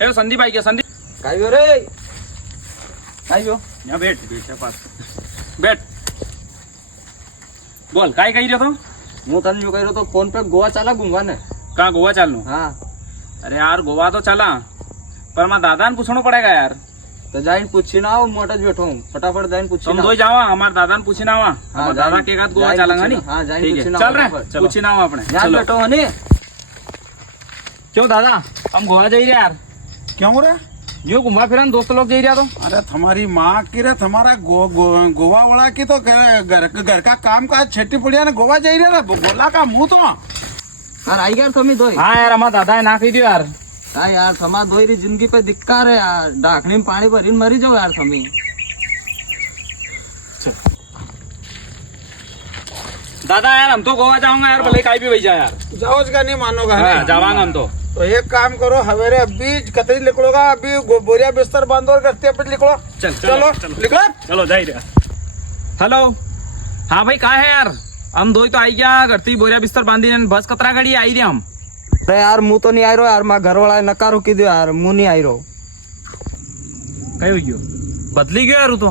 એ સંદીપ આવી ગયો. સંદીપ કાવ્યો રે કાવ્યો यहाँ बैठ पास बैठ बोल काय कही रहे तो હું તને જો કર્યો તો ફોન पे गोवा ચાલા ઘૂમવા ને कहाँ गोवा चालू हाँ अरे यार गोवा तो चला पर मैं दादा ने पूछना पड़ेगा यार તો જઈને પૂછીને આવો મોટા જ બેઠો હું ફટાફટ જઈને तुम પૂછીને दो जावा हमारे दादा ने पूछना हुआ हाँ, दादा जाइन- के साथ गोवा जाइन चलेगा नहीं पूछना, हाँ, जाइन ठीक है पूछना चल हुआ, रहे चलो। पूछना हुआ अपने ત્યાં चलो બેઠો હને क्यों दादा हम गोवा जा रहे यार क्यों रे? जो घुमा फिरा दोस्त लोग जा रहा तो अरे तुम्हारी माँ की रे तुम्हारा गोवा वाला की तो घर का काम काज छेटी पड़िया ने गोवा जा रहा बोला का मुंह तो યાર આઈ ગયા તમે દોઈ हाँ यार हमारा दादा है ना कही दियो यार હા યાર તમારા દોઈરી જિંદગી પર ધિક્કાર હે યાર ઢાંકણીમાં પાણી ભરીને મરી જાવ યાર તમે दादा यार हम तो गोवा जाऊंगा यार भले काई भी भैया यार जाओ का नहीं मानोगा हाँ, है जावांगा हम तो एक काम करो हवेरे अभी कतरी निकलोगा अभी बोरिया बिस्तर बांधो और करते पे निकलो चल चलो निकलो चलो जा रहा हेलो हाँ भाई कहाँ है यार हम दो ही तो आई गया घर થી બોરિયા બિસ્તર બાંધીને બસ કતરા ગાડી આવી રહ્યા हम અરે યાર હું તો નહીં આવ્યો યાર મારા ઘરવાળાએ નકારો કીધું યાર હું નહીં આવ્યો કયું ગયો બદલી ગયો યાર તું તો